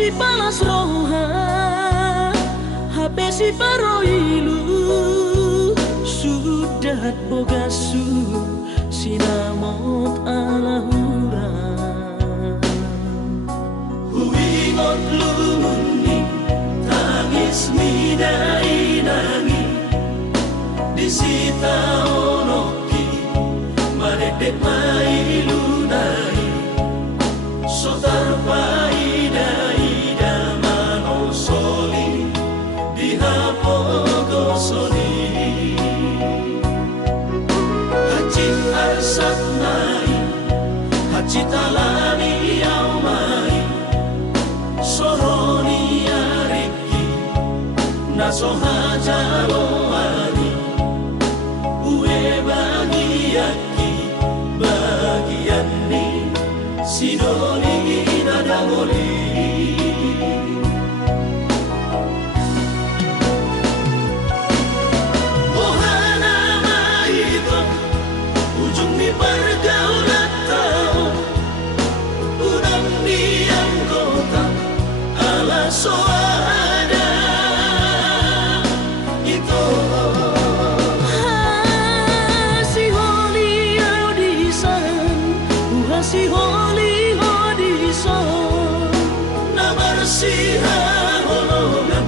si palas roha HP si paroilu sudah bogasu sinamot alahura huingot lumuni tangis midai nangi disita onoki madedek mailu nai sotar paida ida mano soli dihapo gosoni hacit arsat nai hacit alani au mai soroni areki naso hajalo ani ue bagiaki bagian ni sidoni nadangoli ohana maito ujung di pergaulan tau udang diam kota ala soada itu si holi audisan si holi siha holongan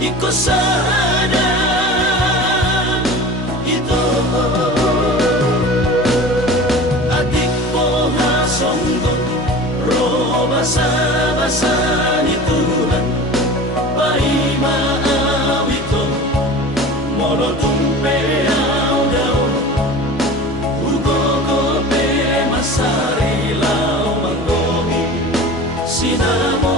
iko sada itu adik poha songgot roh basa ni Tuhan pai maawito molo tumpe au dau ugogo pe masari lau manggomi sinamo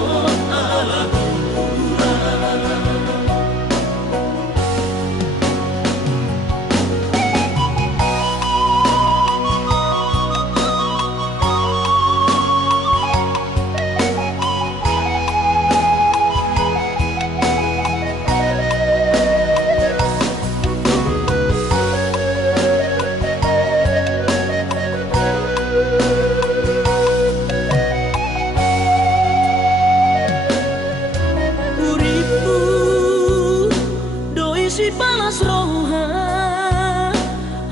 si palas roha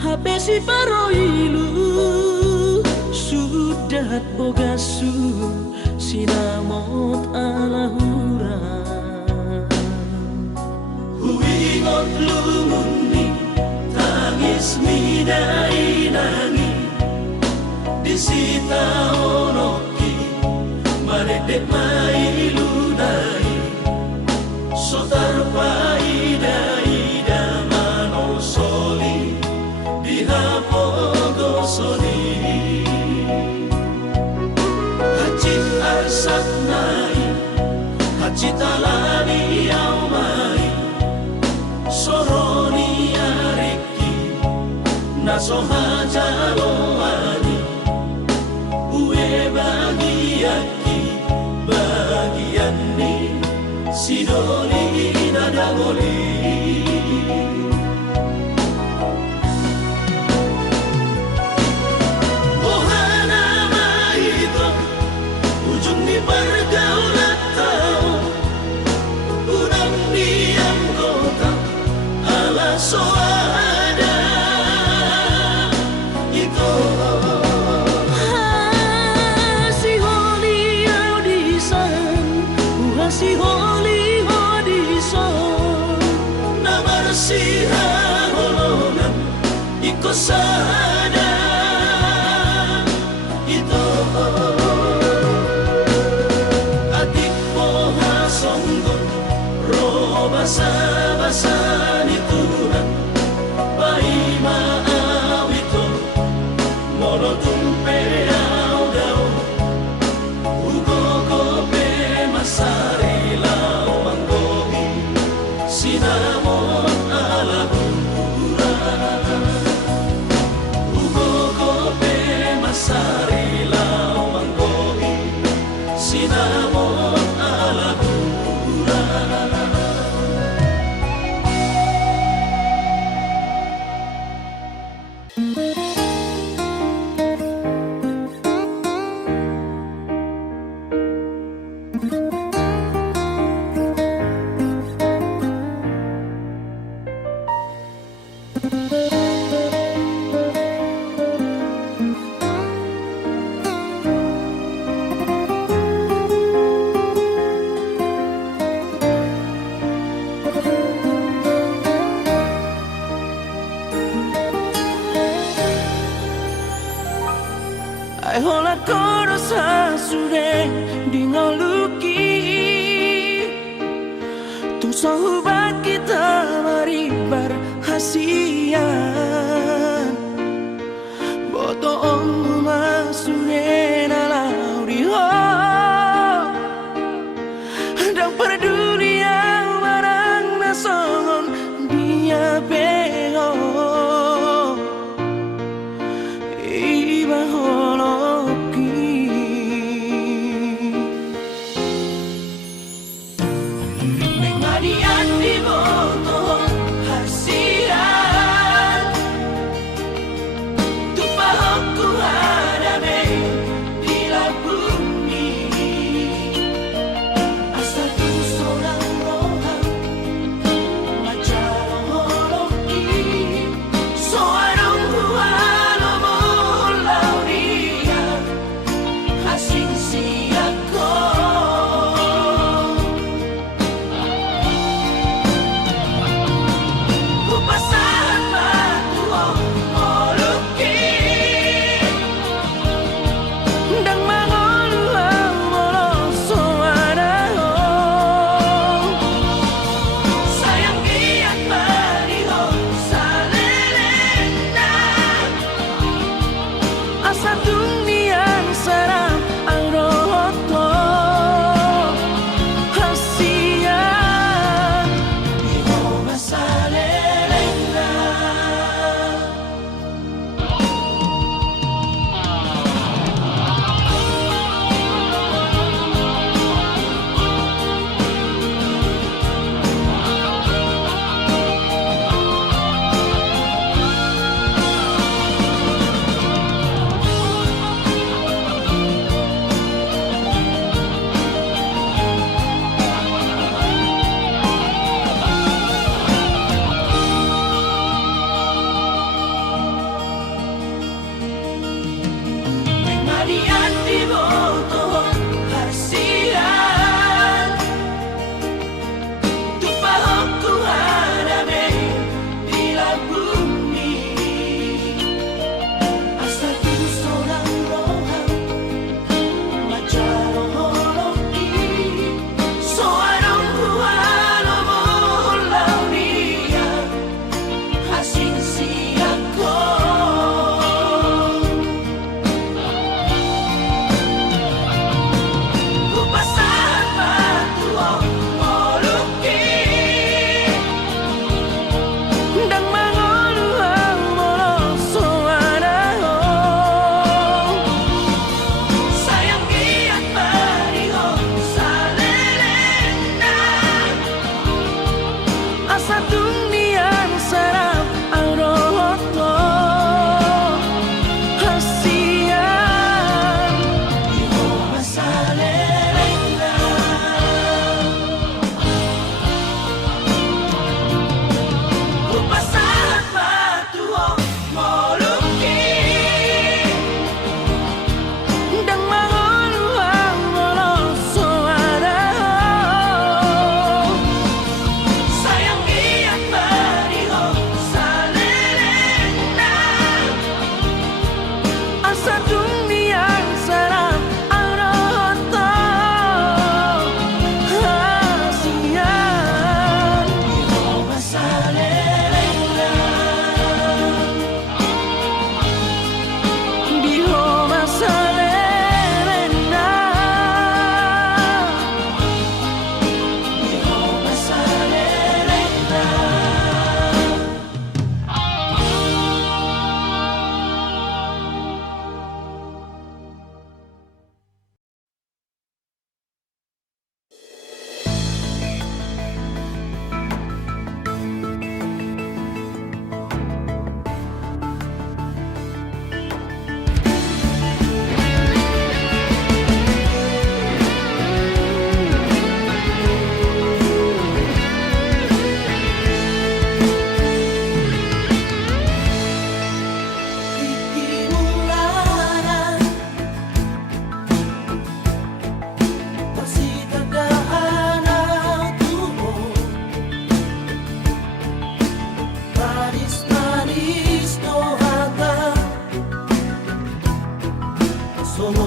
HP si paroilu sudah bogasu sinamot alahura huingot lumuni tangis midai nangi disita onoki madedek mailu nai sotar paida hacit arsat nai hacit alani au mai soroni areki naso hajalo ani ue bagiaki bagian ni sidoli nadangoli pergaulan tau udang diam kota ala soada itu si holi Sola koro sa sure dingoluki tung sohubat kita mari berhasian boto om masure na lauri ho dan peduli yang barang nasongon dia beho iba holoki mengadian di boto hasian tu pahoku hadabe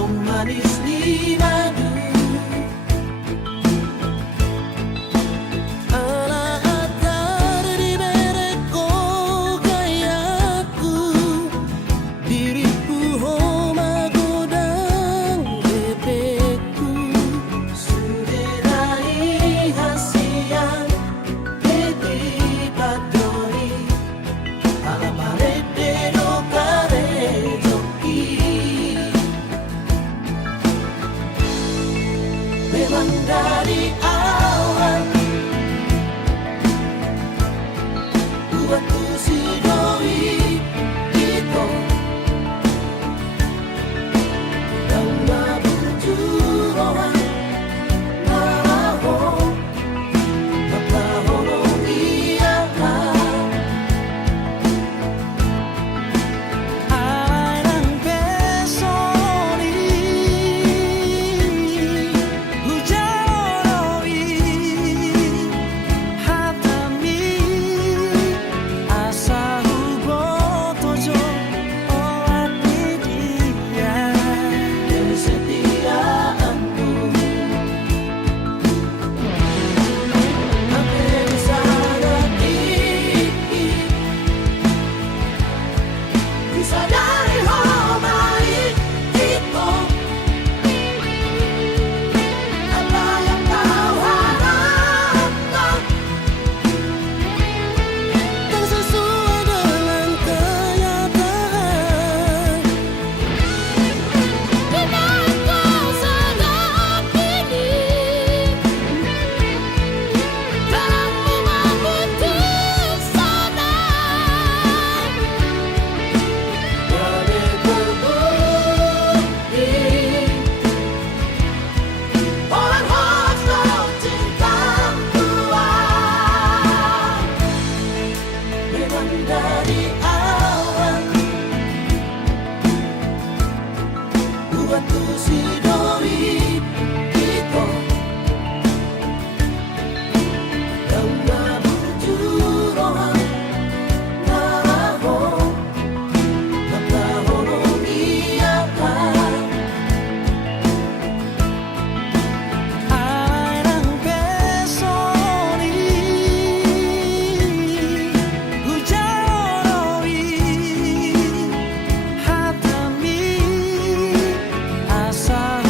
manis di madu. Memang dari awal buatku si doi itu yang berjuang maho maho dia Alang pesoni hujanoi hatami asa hubotojo oati dia kesetiaanmu hampir sangat bisa dari homai itu apa yang kau harapkan yang sesuai dengan kenyataan. Dengan kau sedang ini dalam memutuskan Jadi terbukti orang hoax kau cinta kuat. Memang dari awal buatku si doi itu yang berjuang maho Alang pesoni hujanoi hatami asa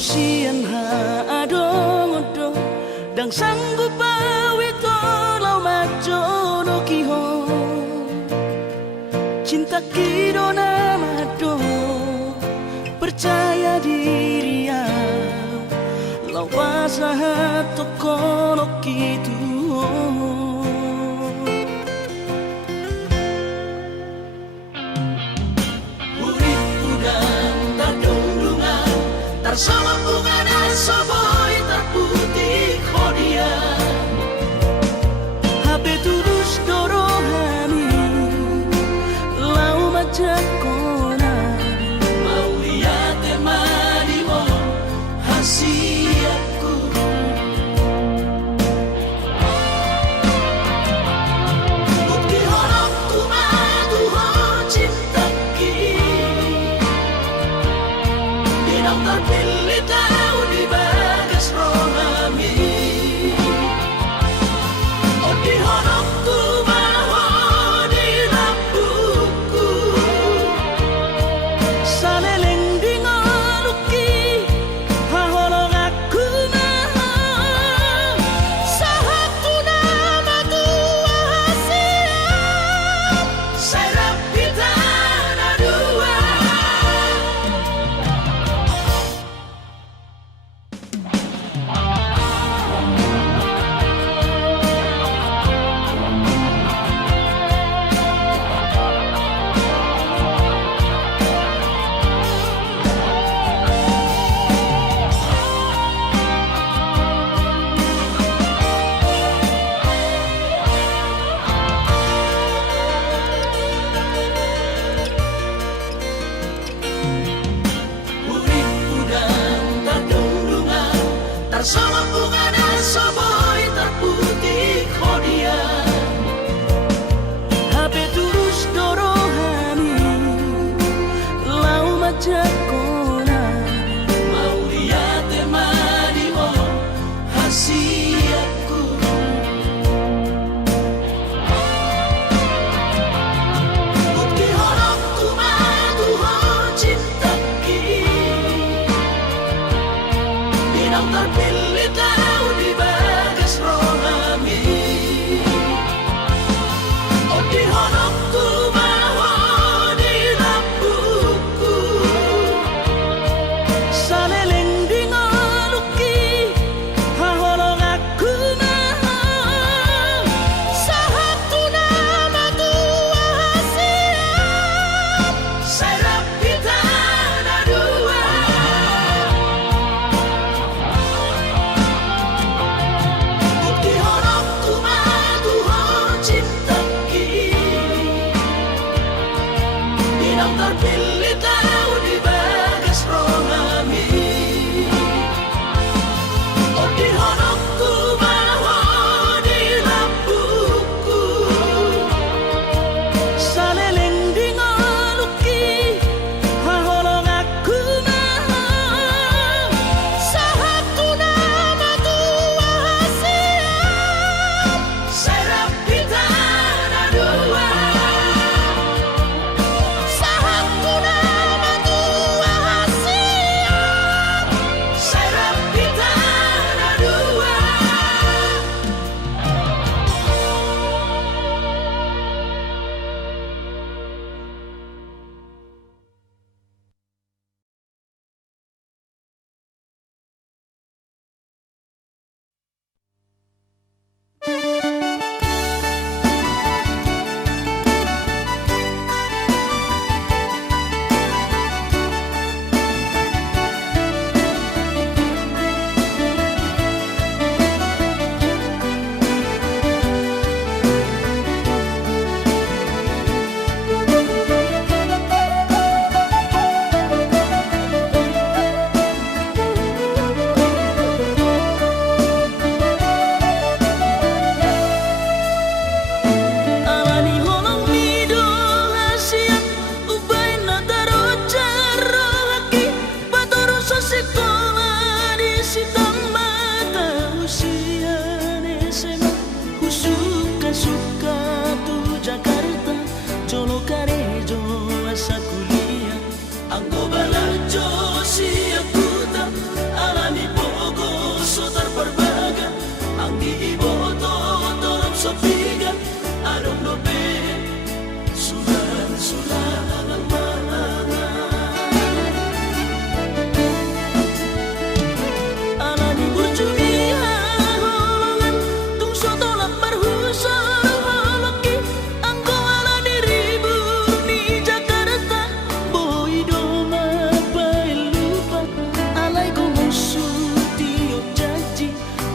sian ha adong odo dang sanggup awito lau majo no kiho cinta kido namado percaya diri ya lau pasaha tokono kitu Sama bunga dan soboy terputih kodia Habe tulus dorohani lau majakona mau lihat temani mo hasiatku bukti horok tumadu ho cinta ki dinang terpilih tahu di bagas rohami oh di horok tumaho di lampuku saleleng dingaluki haholong aku maha sahatu nama tua hasiat serap kita dua sama bunga dan soboy terputih kodia Habe tulus dorohani lau majakona mau lihat temani mo hasiatku bukti horok tumadu ho cinta ki dinang terpilih tahu di bagas rohami oh di horok tumaho di lampuku saleleng dingaluki haholong aku maha sahatu nama tua hasiat serap kita dua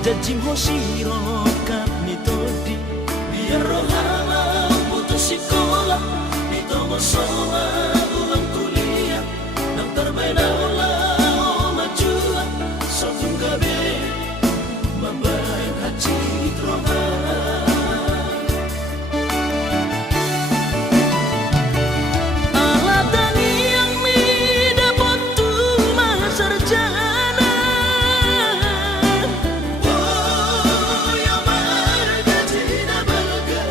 Jajim hosiro kami todi Biar rohama putus sekolah Ditomo soma ulang kuliah Nang terbeda ulah majua Sotung gabe Membayar haji rohama Alatani yang mi dapat tu sarjana Oh ya marga tidak balga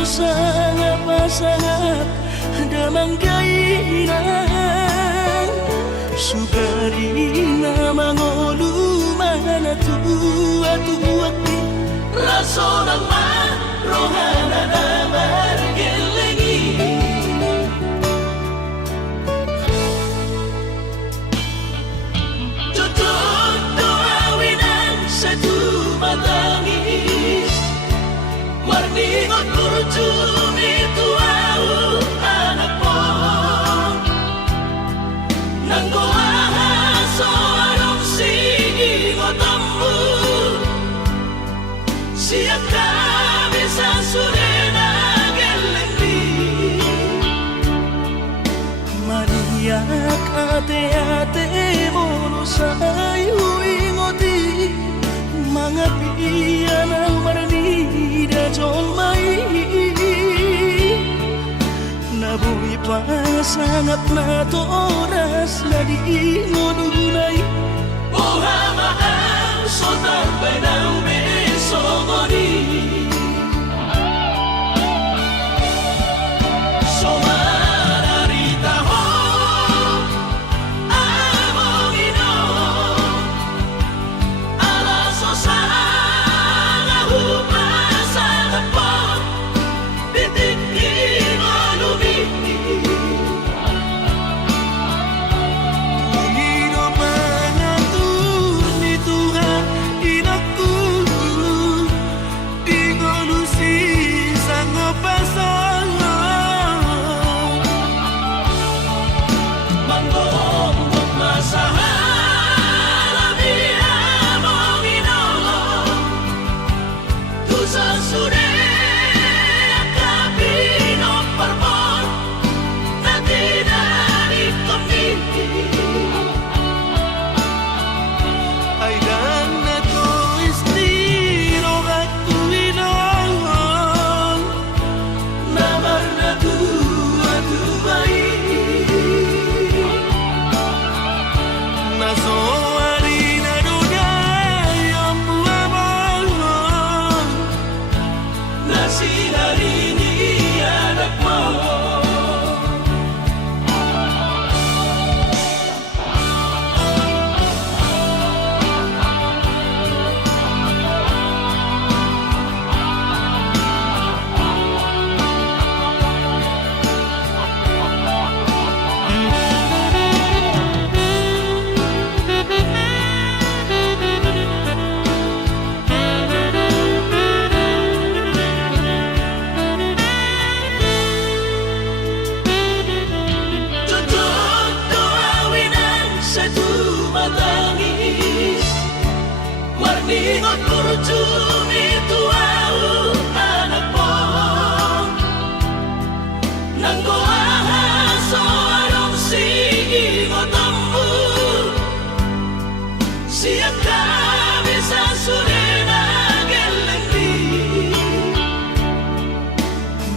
sangat pasangat damang kainan sugarina mangolu mana tua-tua raso ng rohana na margelengi tutup doawinan sa tumatangis warningot kurjumi tuau anak mo nang goahaso anong singingot ambu siya kami sa surena gelengdi maniak ate-ate mo sa'yo ingoti mga piyan ang maranida John May nabuhi pa sangat na to oras na di ngununay buhamaan sotar benang besomoni somararita ho amongino alaso sana hupasana po bitikin olumiti Pangino mangatur ni Tuhan inakku ingolusi sang pasangan Manggong masahala biya mong inolong Tusa sure akapino parmon Na tinarik kami ay dan na to estilo at tuwinang Namar na tuwa-tuway naso harina dunay ang buwamang Na sinarini anak mo Tutup doawinan sa tumatangis Warningot kurjumi tuau anak mo Nang goahaso anong singingot ambu Siya kami sa surena gelengdi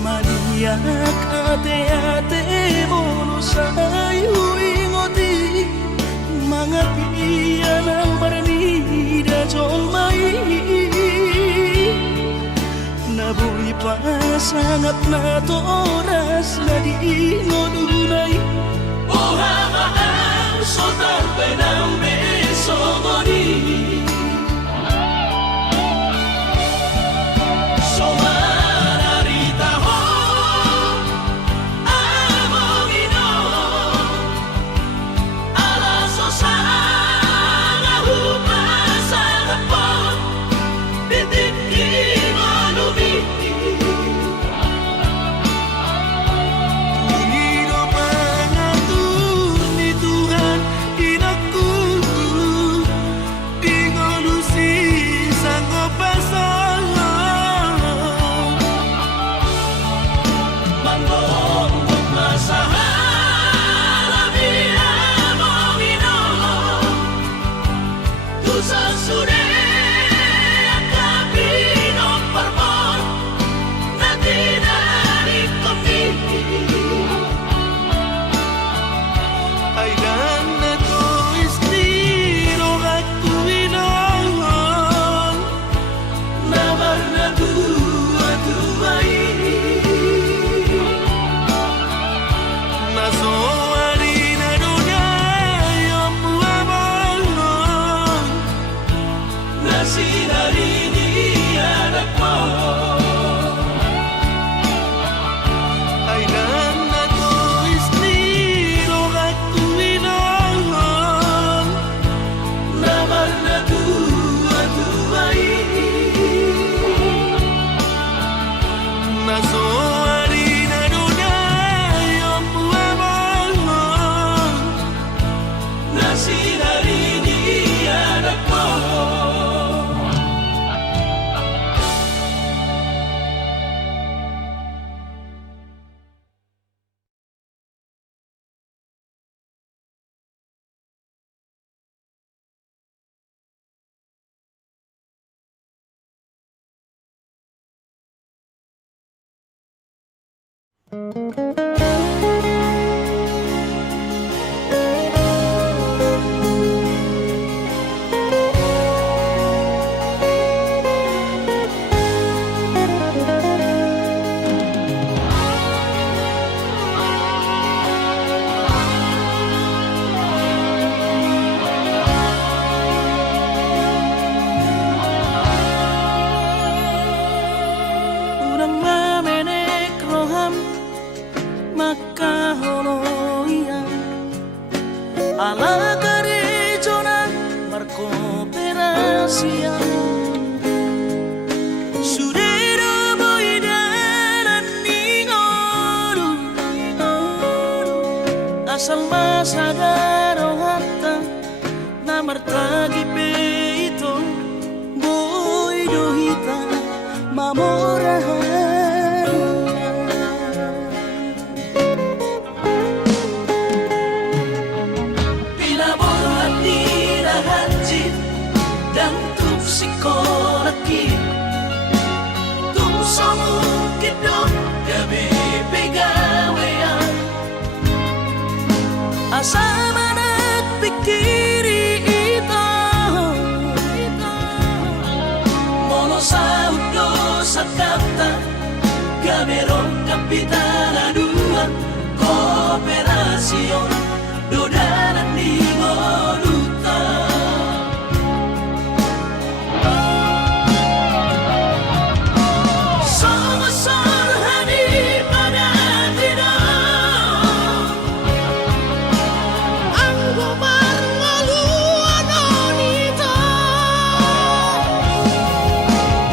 maniak ate-ate mo sa'yo ingoti mga piyan ang maranida John May nabuhi pa sangat na to oras na di ngununay buhamaan sotar benang besomoni somararita ho amongino alaso sana hupasana po bitikin olumiti Pangino mangatur ni Tuhan Urang mamenek roham maka holoian ala gerejonan berkooperasian sudero boidaran ningolu asal masadaro hatta namartagi peito boidohita mamorahan Pinaborhat nila hanjit dan tuk sikolaki tuk somukit dong gabi pegawean asa manat pikiri ito mono sa udo sa kanta gamerong kapitana dua kooperasyon dodanan di Moluta Song-song hani pada tidak ang gumar ngaluan nito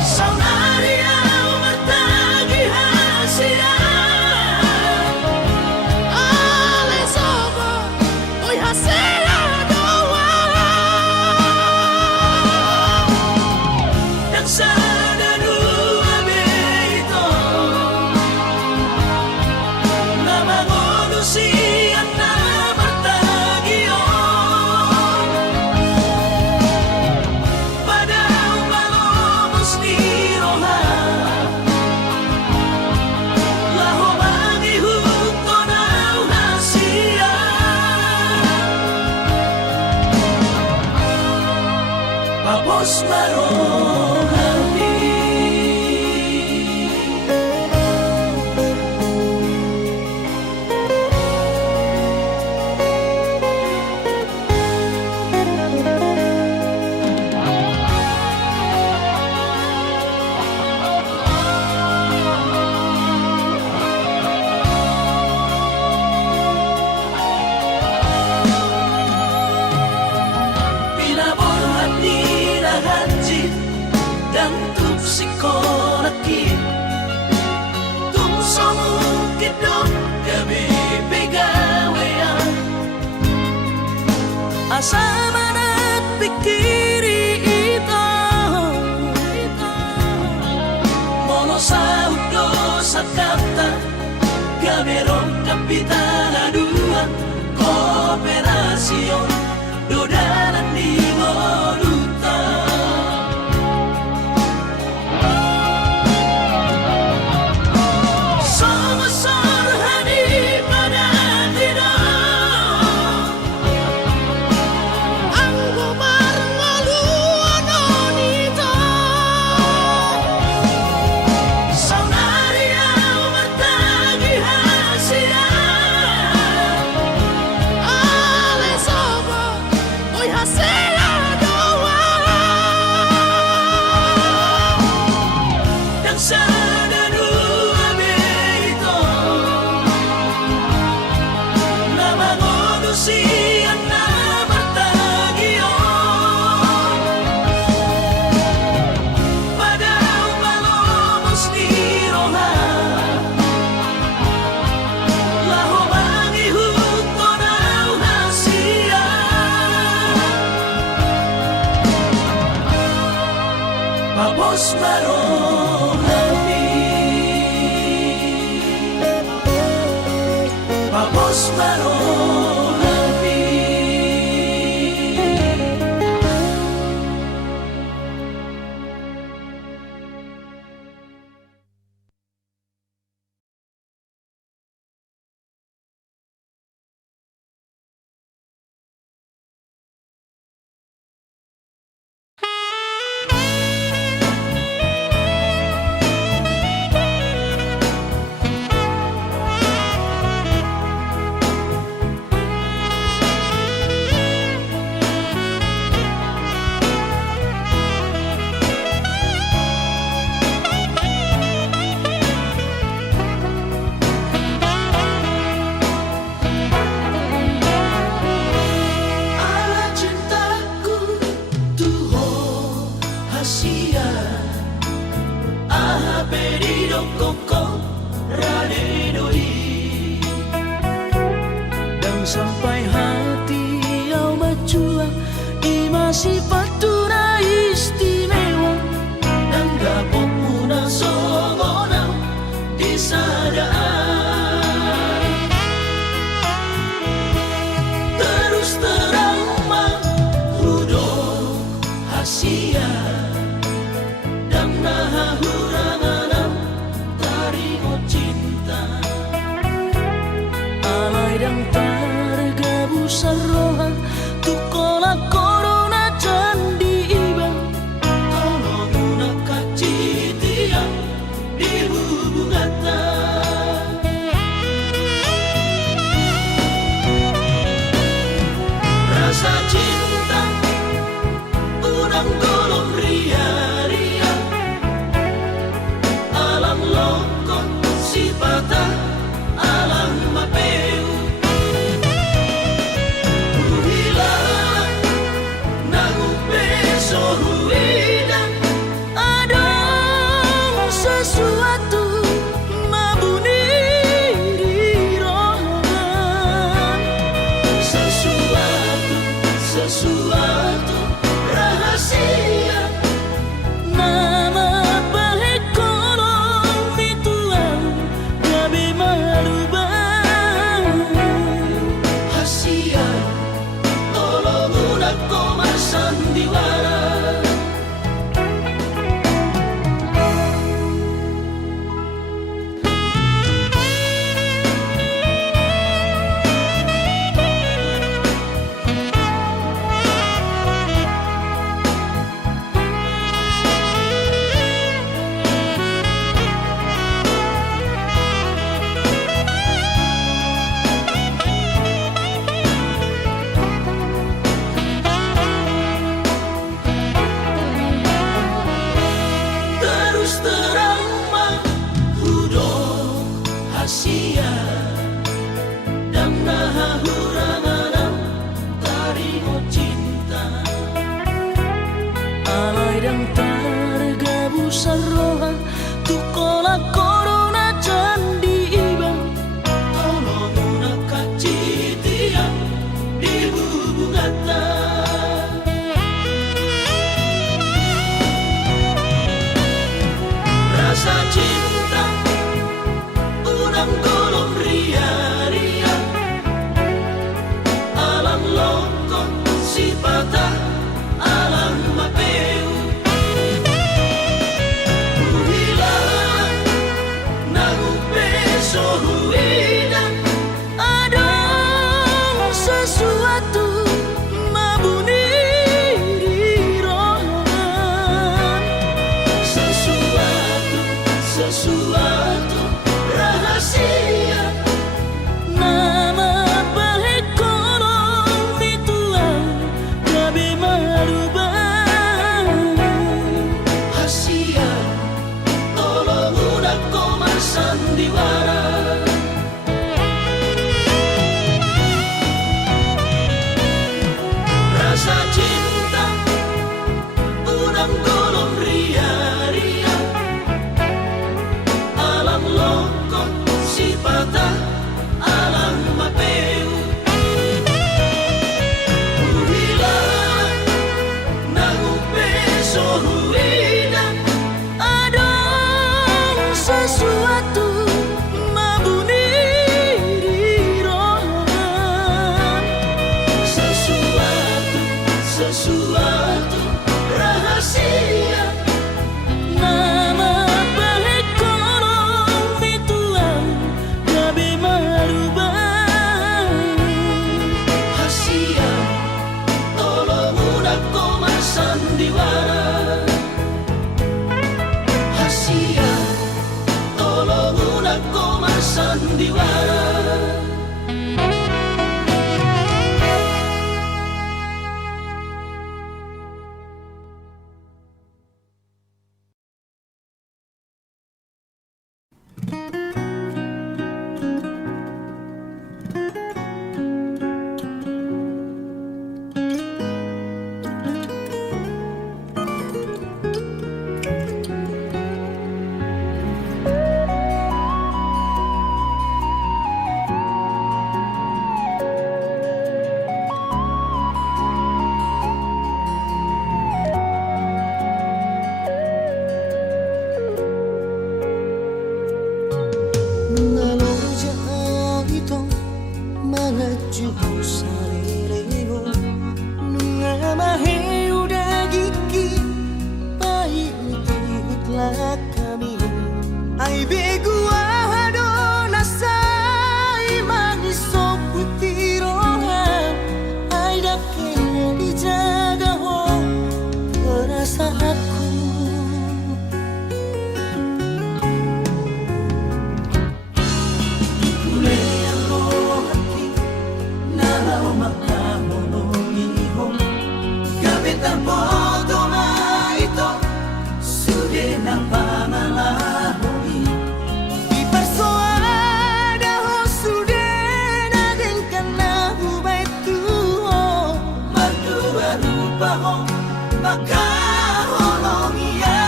Saunaria umatagi hasian Alesobo, hoy hasela doa. dan sana dua beito na mangonusian na martagion padang palomos ni Roha laho mangihut ko na hasian Papos marohani Pinaborhat nila hanjit dan tuk sikolaki tuk somukit dong gabi pegawean asa manat pikiri ito mono sa udo sa kanta gamerong kapitana dua kooperasyon dodanan di Moluta Song-song hani pada tidak Ang gumar ngaluan nito. Saunaria umatagi hasian Alesobo, hoy hasela doa. dan sana dua beito na mangonusian na martagion padang palomos ni Roha laho mangihut ko na hasian Papos marohani Papos marohani sifat tuna istimewa Dan gapok muna sogona di sadaan Terus terang mahudok hasia Dan naha huranganam tarimo cinta alay dan targabu sarroha tukola corona candi iba Kalau muna kacitian di hubungata Rasa cinta unang golong ria-ria Alam lokon sifata alam mapeu Kuhilang nang beso huidan ada sesuatu mabuning di rohan Sesuatu na pangalahoni Ipersoada hosude nagengkan na hubay tuho Madua rupa ho makaholong iya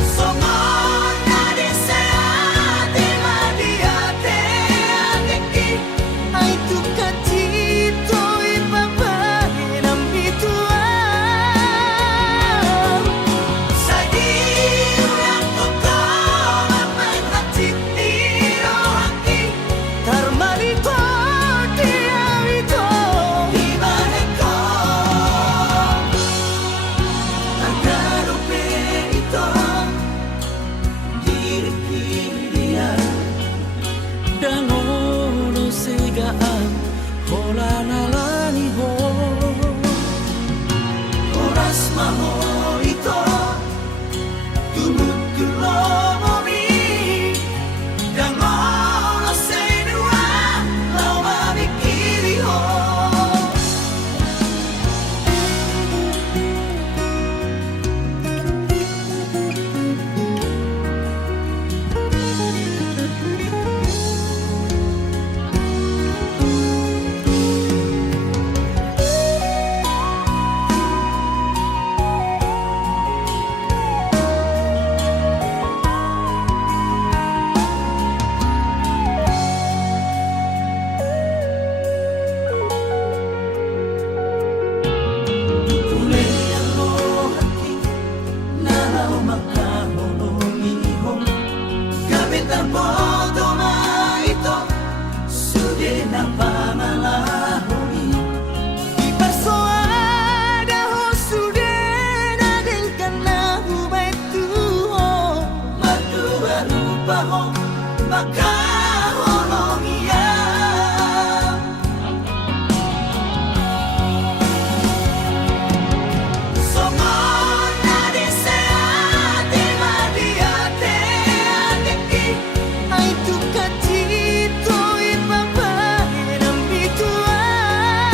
Somon na deseate madiate adeki Ay tukatito ibabae ng bituan Sa diurang totoo Aman hatid niro haki Karmalito tiawito Ibaheko Nagarupe ito Diri-dirian Dangono sigaan Hola nalani ho Oras maho ito Tumutulong momi Dangono senua Lau mabikiri ho Kuleang mo hati Nalaw makaholong Gamit ang bodo na ito Sude ng pangalahoni Ipersoada hosude nagengkan na hubay tuho Madua rupa ho makaholong iya Somon na deseate madiate adeki Ay tukatito ibabae ng bituan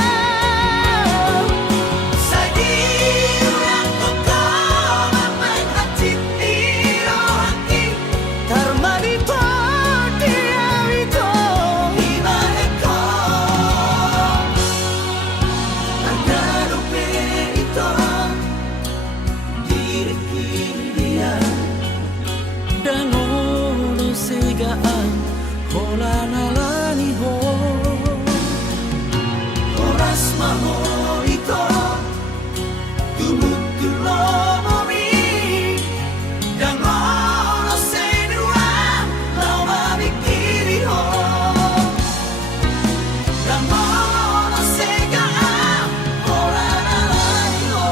Sa diurang totoo Aman hatid niro haki Karmalito tiawito Ibaheko Nagarupe ito Diri-dirian Dangono sigaan Hola nalani ho Oras maho ito Tumutulong momi Dangono senua Lau mabikiri ho Dangono segaan Ora nalani ho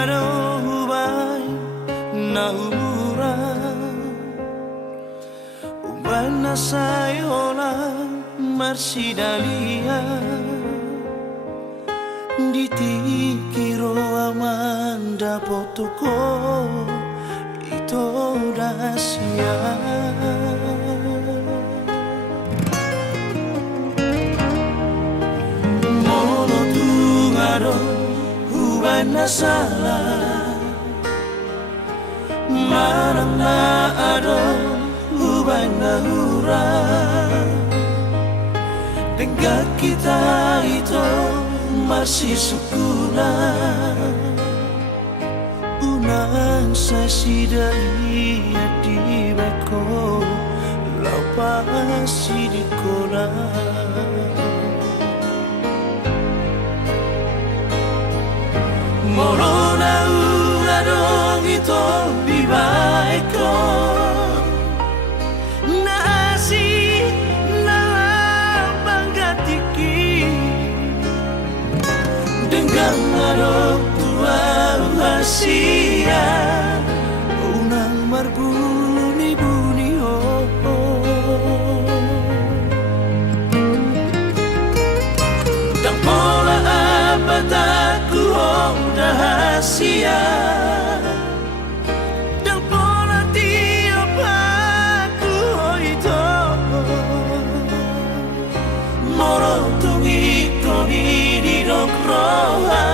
ado hubai naura ubana sayola marsidalia ditikiro amanda potuko ito dasia mono tungaro hubana salah marang na ado hubana hura dengan kita itu masih sukuna unang sasidai di beko lapasi di kona morona una dong itu bibaiko nasi dengan arok tua hasia unang marbuni-buni dan pola apa takku dahasia dan pola tiap aku itu morotungi koni di roha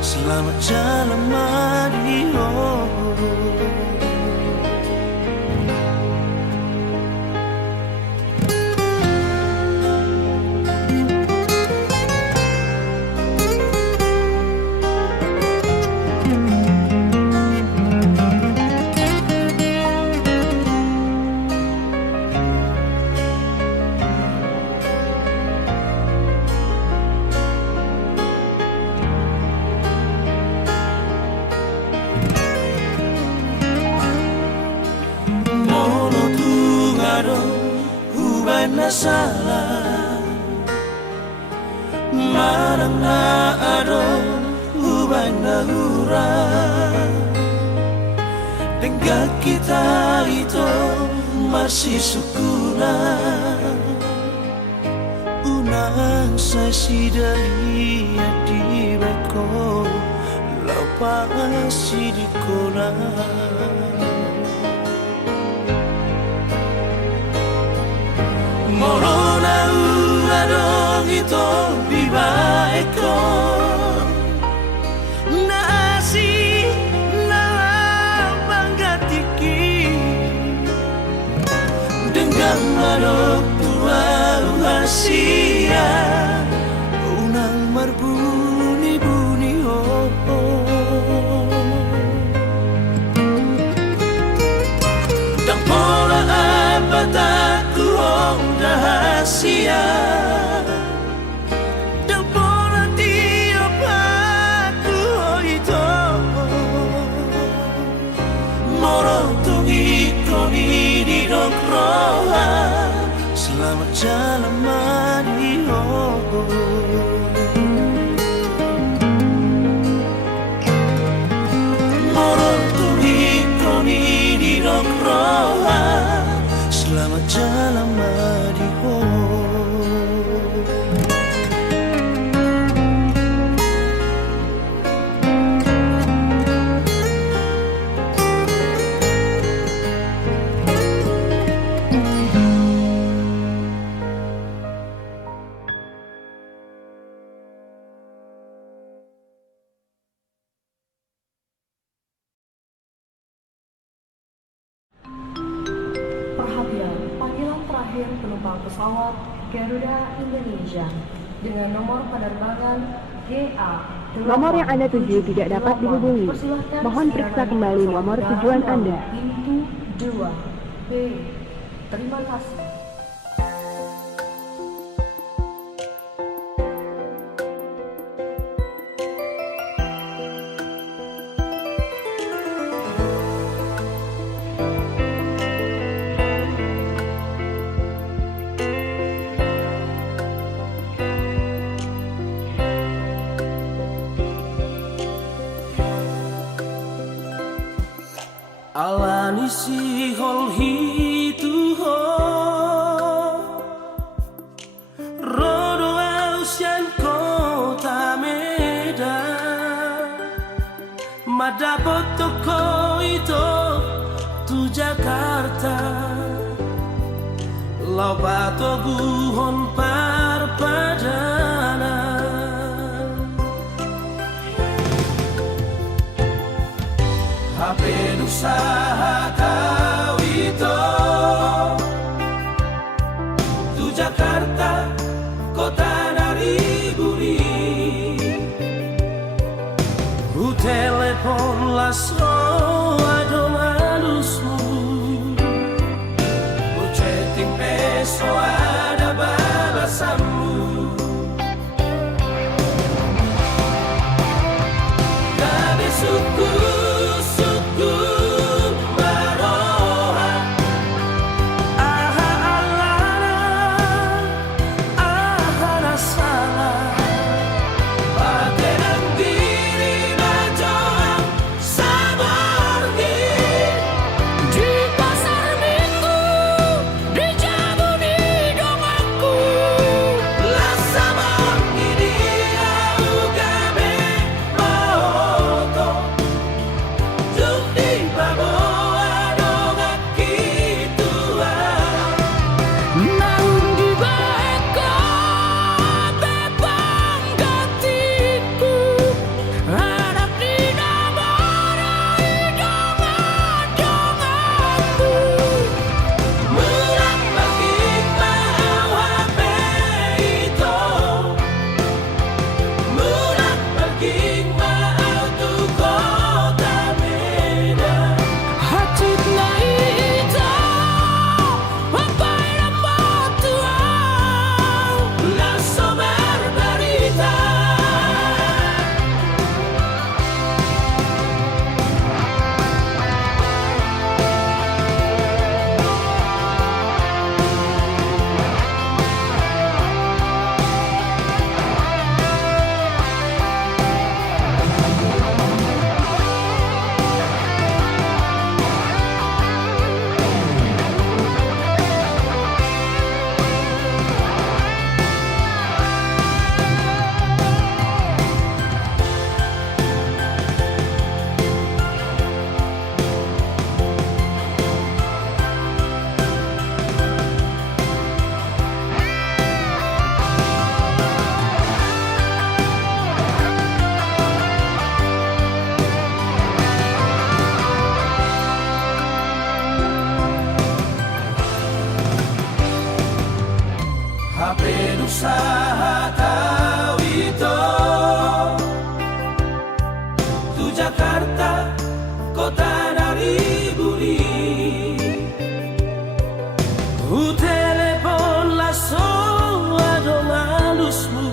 selamat jalan Mario salah marang na ado hubana hura dengan kita itu masih sukuna unang sasidai di beko lapasi di kona morona una dong itu bibaiko nasi nalabanggatiki dengan arok tua hasia unang marbuni-buni dan pola apa takku rahasia dan pola tiap aku itu morotungi koni di roha selamat jalan Mario morotungi koni di roha selamat jalan Mario Perhatian, panggilan terakhir penumpang pesawat Garuda Indonesia dengan nomor penerbangan GA. Nomor yang Anda tuju tidak dapat dihubungi. Mohon periksa kembali nomor tujuan Anda. Pintu 2B. Terima kasih. Ada toko itu tu Jakarta lau bato guhon parpadana HP usaha kau itu tu Jakarta kota dari buri ku telepon lasso adong halusmu ku chatting beso ada balasanmu kade suku maroha aha alana aha rasala patenang diri najoang sabargi Di pasar minggu, di jamu di dongangku. lasama ini au gabe maoto tung di baboa dongak kitua Nang di beka bebang gatiku. Anak di namarai dongan-donganku. murah bagi mau HP itu murah bagi mau tu kota Medan Hacit na ito, wapay na matuaw. lasso berberita HP usaha kau itu tu Jakarta kota dari buri ku telepon lasso adong halusmu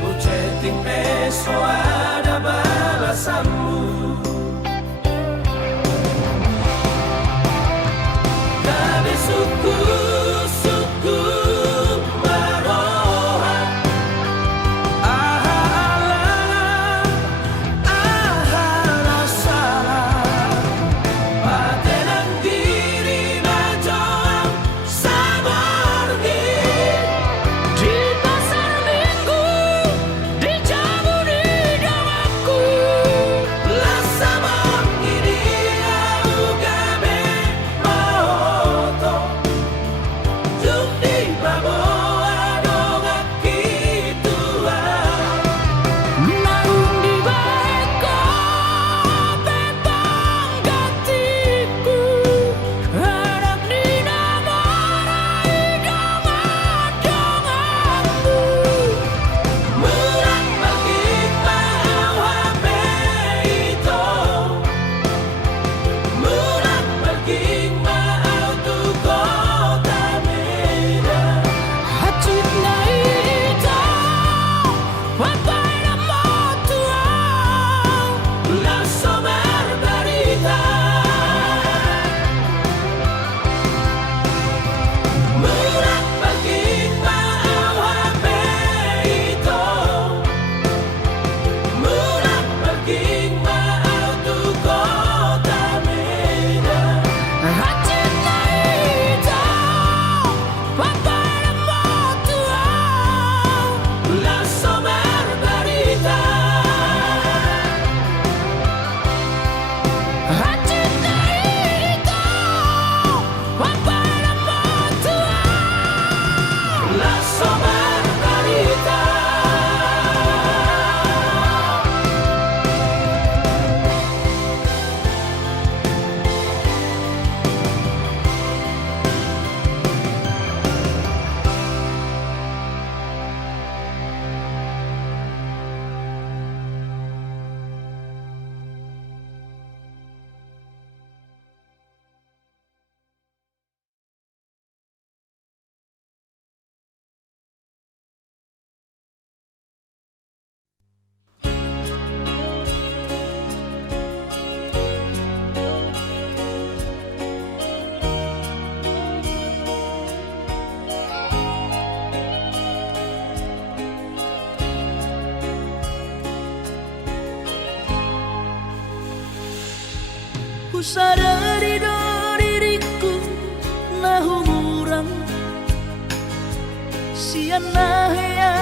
ku chatting beso ada balasanmu kade suku Ku sadari do diriku na humurang siana hea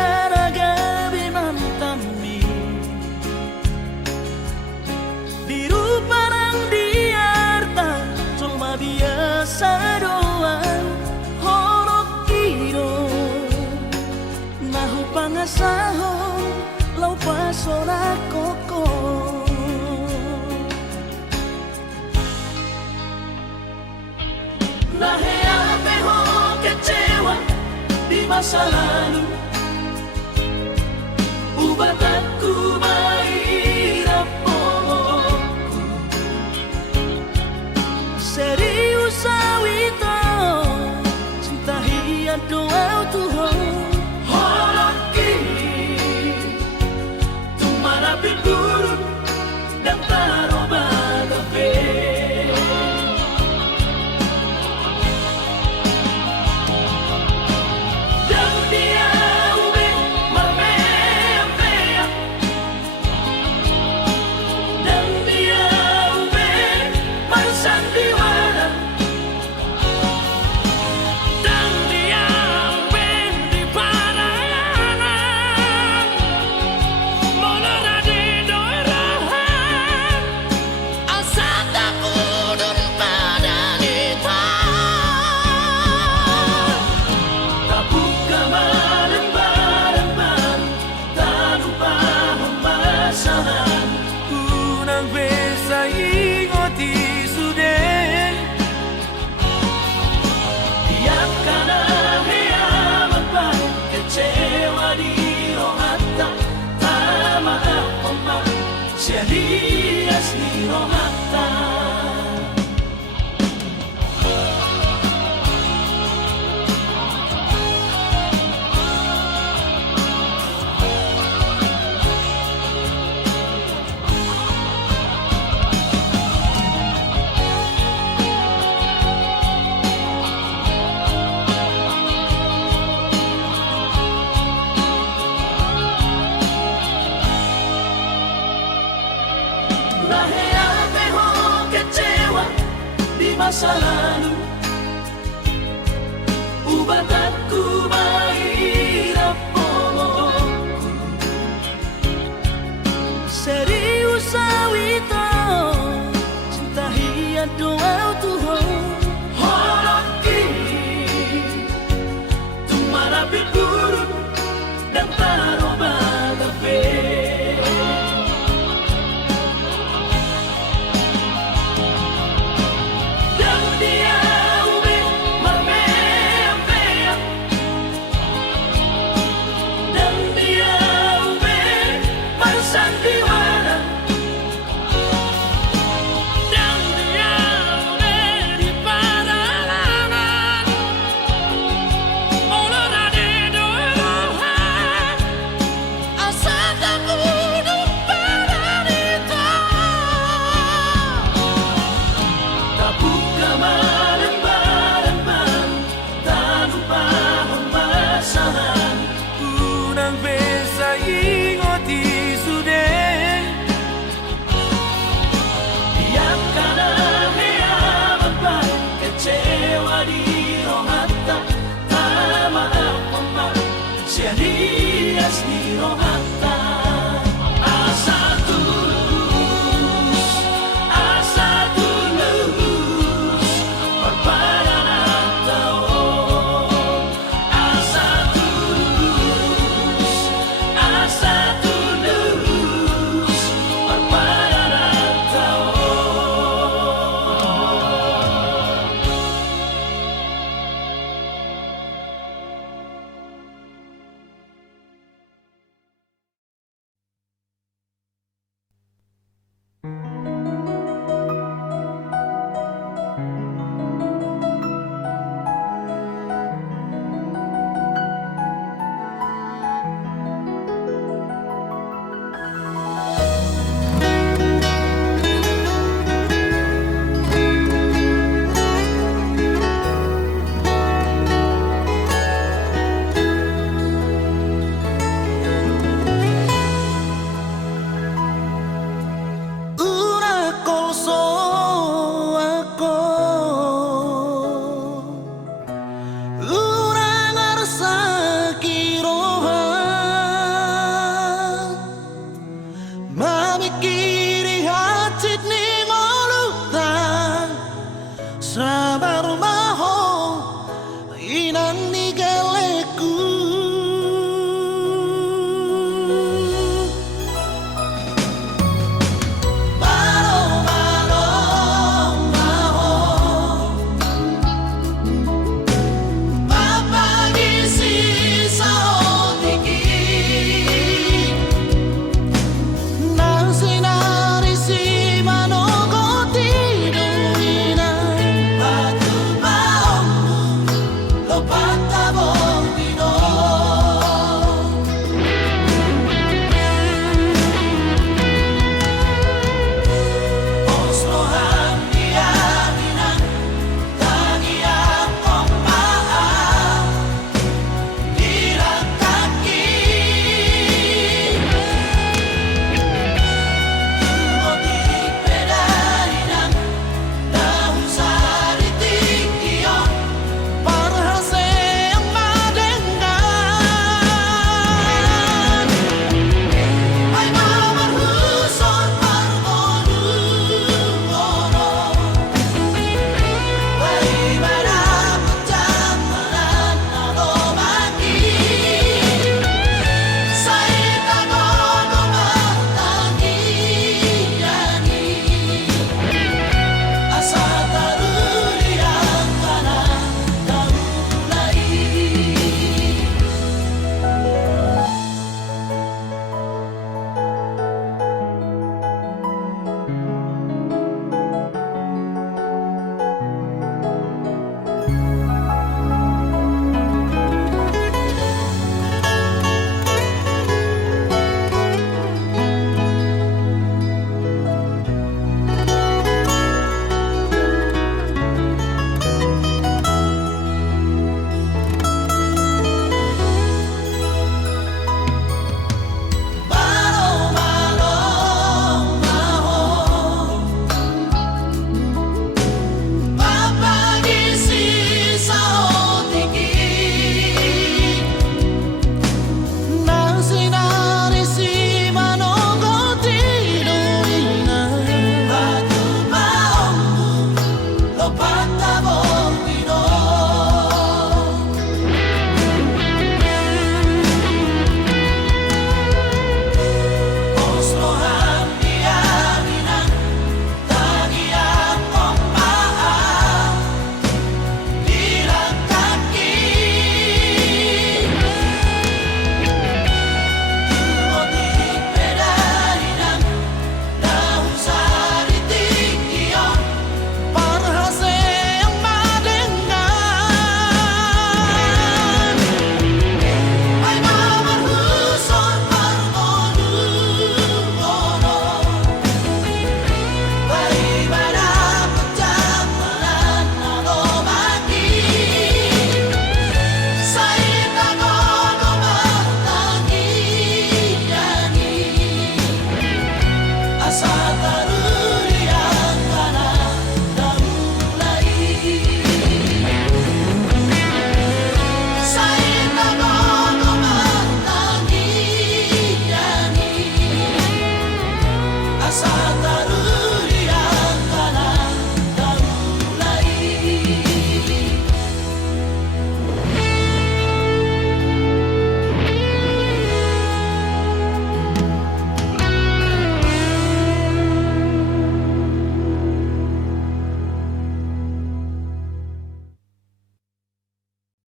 gabi mantami biru parang diarta cuma biasa doang horok kiro nahu pangasahon lau pasora koko. Nahea peho kecewa di masa lalu ubatanku mahirap pomoku serius awito cinta hiat doa Tuhan horok kini tumarapi buruk dan taroba kafe. Dias ni romata Nahea peho kecewa di masa lalu ubatanku mahirap pomoku serius awito cinta hiat doa Tuhan horok kini tumarapi buruk dan taroba kafe. Dias ni romata